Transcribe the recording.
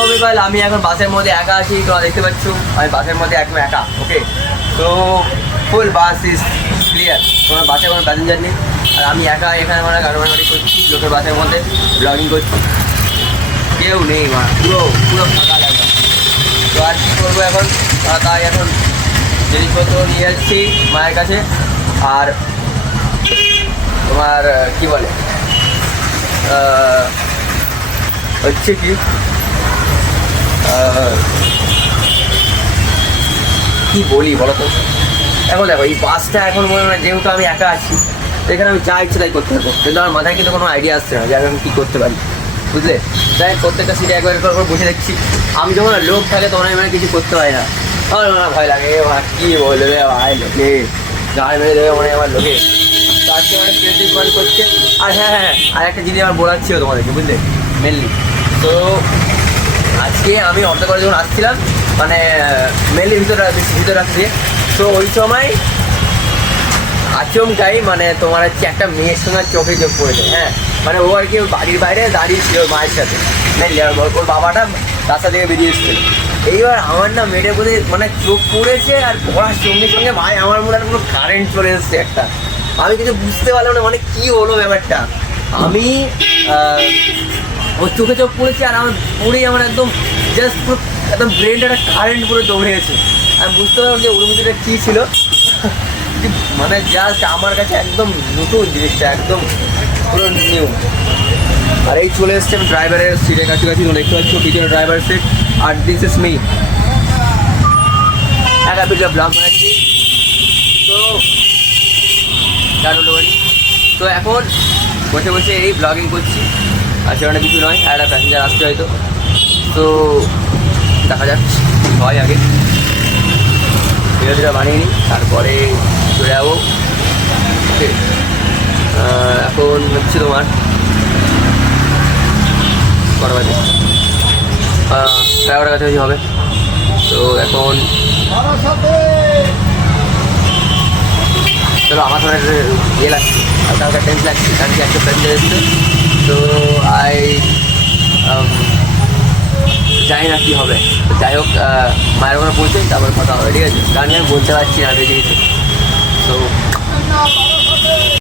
হবে বল আমি এখন বাসের মধ্যে একা আছি, তোমরা দেখতে পাচ্ছ। আমি বাসের মধ্যে একদম একা, ওকে? তো ফুল বাস ইজ ক্লিয়ার তোমার বাসে কোনো প্যাসেঞ্জার নেই। আর আমি একা এখানে মানে গাড়ি করছি, লোকের বাসের মধ্যে ব্লগিং করছি। কেউ নেই মা, পুরো পুরো ফাঁকা লাগবে তো আর কী করব এখন? তাই এখন জিনিসপত্র নিয়ে যাচ্ছি মায়ের কাছে। আর তোমার কি বলে? হচ্ছে কি? কি বলি বলো তো? এখন দেখো, এই বাসটা এখন মনে হয় যেহেতু আমি একা আছি এখানে আমি যা ইচ্ছে তাই করতে পারব। কিন্তু আমার মাথায় কিন্তু কোনো আইডিয়া আসছে না যে আমি কী করতে পারি। বুঝলে? তাই প্রত্যেকটা সিটে একবার একবার করে বসে দেখছি। আমি যখন লোক থাকে তখন আমি মানে কিছু করতে পারি না। আমার মনে ভয় লাগে, এ মা কী বলবে ভাই, লোকে? গাড়ি মেরে দেবে মনে হয় আমার লোকে। তো আজকে ক্রিয়েটিভ করছে। আর হ্যাঁ হ্যাঁ আর একটা জিনিস আমার ছিল তোমাদেরকে, বুঝলে? মেনলি তো আজকে আমি অটো করে যখন আসছিলাম মানে মেনলি ভিতরে ভিতরে আসছে তো ওই সময় আচমকাই মানে তোমার হচ্ছে একটা মেয়ের সঙ্গে চোখে চোখ পড়েছে হ্যাঁ? মানে ও আর কি বাড়ির বাইরে দাঁড়িয়ে ছিল মায়ের সাথে ওর বাবাটা রাস্তা থেকে বেরিয়ে এসেছিল। এইবার আমার না মেয়েটা বোধ মানে চোখ পড়েছে আর পড়ার সঙ্গে সঙ্গে ভাই, আমার মনে পুরো কারেন্ট চলে এসছে একটা। আমি কিছু বুঝতে পারলাম না মানে কী হলো ব্যাপারটা। আমি ওর চোখে চোখ পড়েছে আর আমার পড়েই আমার একদম জাস্ট পুরো একদম ব্রেনটা একটা কারেন্ট পুরো দৌড়ে দৌড়েছে আমি বুঝতে পারলাম যে ভিতরে কী ছিল। মানে জাস্ট আমার কাছে একদম নতুন জিনিসটা, একদম পুরো নিউ আর এই চলে এসছে আমি ড্রাইভারের সিটের কাছাকাছি দেখতে পাচ্ছ পিছনে ড্রাইভার সিট আর দিস ইস মি একা পিছনে ব্লগ বানাচ্ছি। তো তো এখন বসে বসে এই ব্লগিং করছি। আর কিছু নয়, আর একটা প্যাসেঞ্জার আসছে হয়তো। তো দেখা যাক, হয় আগে। ভিডিওটা বানিয়ে নিই, তারপরে চলে যাব. এখন হচ্ছে তোমার কটা এগারোটা কাছাকাছি হবে। তো এখন চলো, আমার একটা ইয়ে লাগছে হালকা হালকা টেন্স লাগছে, কারণ কি একটা প্যাসেঞ্জার এসছে। তো আই জানি না কী হবে। যাই হোক মায়ের ওখানে পৌঁছে, তারপরে কথা হবে, ঠিক আছে? কি আমি বলতে পারছি না বেরিয়ে গেছে তো